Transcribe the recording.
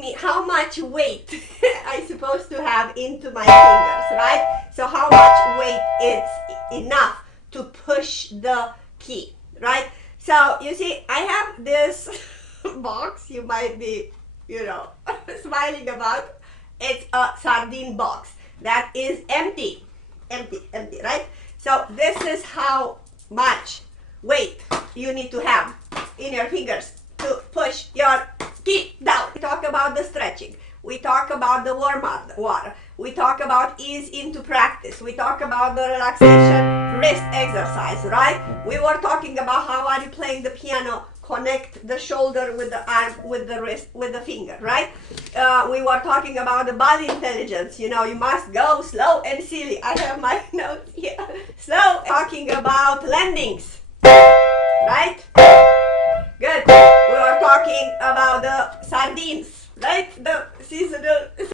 me how much weight I'm supposed to have into my fingers, right? So how much weight is enough to push the key, right? So you see, I have this box you might be, smiling about. It's a sardine box that is empty, right? So this is how much weight you need to have in your fingers to push your key down. We talk about the stretching. We talk about the warm up water. We talk about ease into practice. We talk about the relaxation wrist exercise, right? We were talking about how are you playing the piano, connect the shoulder with the arm, with the wrist, with the finger, right? We were talking about the body intelligence. You must go slow and silly. I have my notes here. Slow. Talking about landings, right? Good. We were talking about the sardines, right? The seasonal